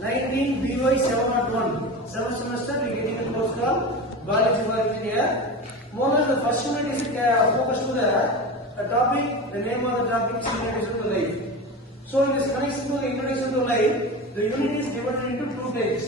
19 BY 701. 7th semester we getting a course called Biology for Engineer. More than the first unit is focused to the topic, the name of the topic is Introduction to Life. So in this connection to the Introduction to Life, the unit is divided into two types.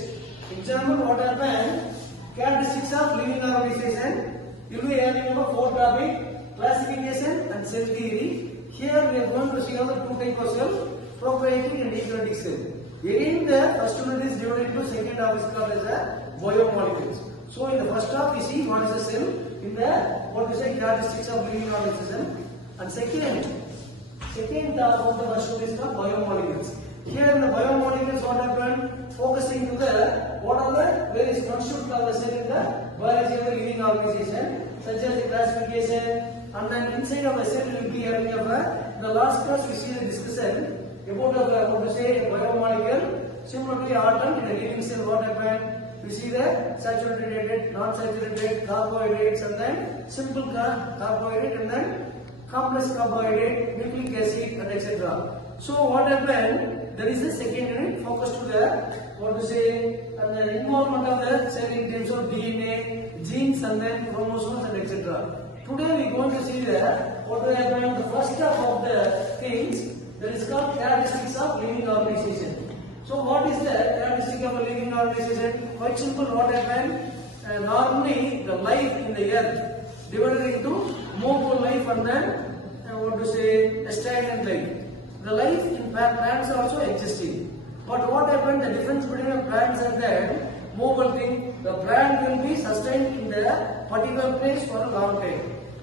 Example, what happened? Characteristics of living organization. You will be having about four topics: classification and cell theory. Here we are going to see other two types of cells, prokaryotic and eukaryotic cell. Again, the first unit is divided into second half is called as a biomolecules. So in the first half we see what is the cell, in the what we say characteristics of living organism, and second half of the first unit is called biomolecules. Here in the biomolecules, what happened? Focusing to the what are the various constituents of the cell in the biology of the living organization, such as the classification, and then inside of the cell will be having a. In the last class we see the discussion about what to say biomolecule. Similarly, atom in a living cell, what happened? We see the saturated, non-saturated carbohydrates, and then simple carbohydrate, and then complex carbohydrate, nucleic acid, and etc. So what happened? There is a second unit focused to the what to say and the involvement of the cell in terms of DNA, genes, and then chromosomes, and etc. Today we are going to see that what will happen. The first half of the things that is called characteristics of living organization. So what is the characteristic of a living organization? Quite simple. What happened? Normally the life in the earth divided into mobile life and then what to say stagnant life. The life in plants also existing. But what happened? The difference between the plants and the mobile thing, the plant will be sustained in the particular place for a long time.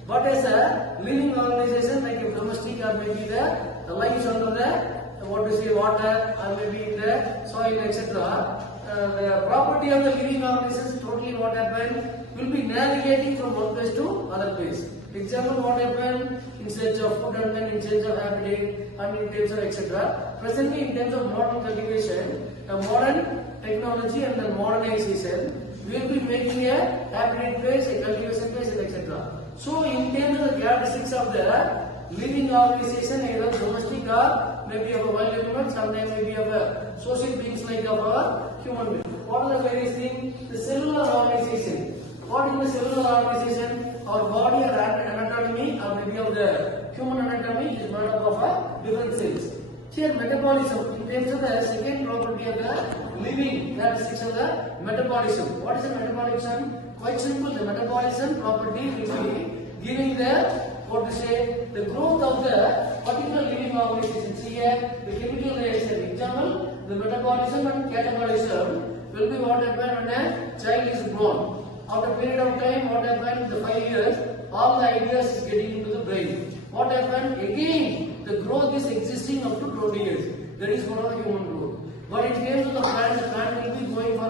But as a living organization like a domestic or maybe the life under the what to say water or maybe in the soil, etc. The property of the living organisms totally what happened will be navigating from one place to other place. Example, what happened in search of food and then in search of habitat and in terms of etc. Presently in terms of modern cultivation, the modern technology and the modernization will be making a habitat place, a cultivation place, and etc. So in terms of the characteristics of the living organization, either domestic or maybe of a wild animal, sometimes maybe of a social beings like our human beings. What are the various things? The cellular organization. What is the cellular organization? Our body or anatomy or maybe of the human anatomy is made up of different cells. Here metabolism, in terms of the second property of the living characteristics of the metabolism. What is the metabolism? Quite simple. The metabolism property will be giving the what to say the growth of the particular living organism. See here the chemical reaction. Example, the metabolism and catabolism will be what happened when a child is born. After a period of time, what happened? The 5 years, all the ideas is getting into the brain. What happened? Again, the growth is existing up to 20 years. That is one of the human growth. But in case of the plant will be going for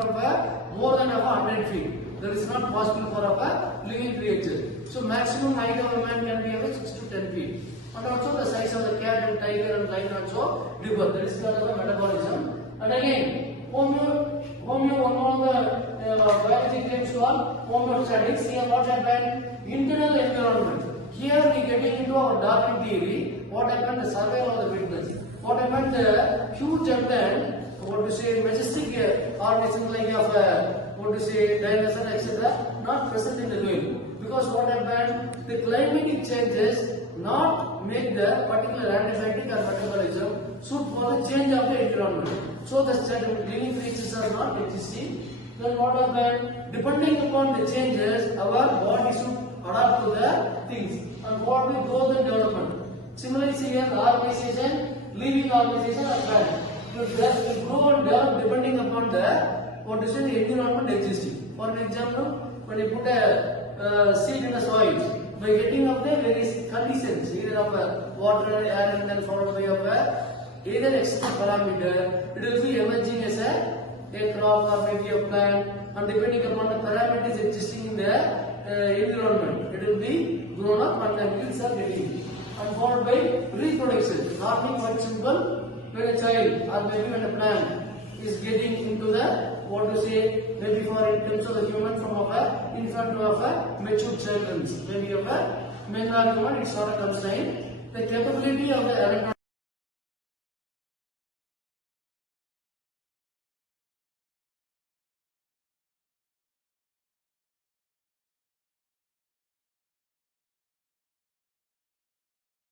more than 100 feet. That is not possible for a living creature. So maximum height of a man can be about 6 to 10 feet. And also the size of the cat and tiger and lion also differ. That is called the metabolism. And again, one of the biology terms called homeostatics. Here what happened? Internal environment. Here we getting into our Darwin theory. What happened? The survival of the fittest. What happened? The huge and then what to say majestic organisms like of what to say dinosaur etc. not present in the world. Because what happened? The climatic changes not make the particular antibiotic or metabolism suit for the change of the environment. So the living creatures are not existing. Then what happened? Depending upon the changes, our body should adapt to the things and what will growth and development. Similarly, here organization, living organization or plant. It will grow and develop depending upon the what is the environment existing. For an example, when you put a seed in the soil, by getting of the various conditions, either of water, air, and then followed by of either external parameter, it will be emerging as a crop or maybe a plant, and depending upon the parameters existing in the environment, it will be grown up and the fields are getting. And followed by reproduction. Normally quite simple. When a child or maybe when a plant is getting into the what to say maybe for in terms of the human from of a infant to of a mature child, maybe of a men or woman, it's not a constraint. The capability of the electron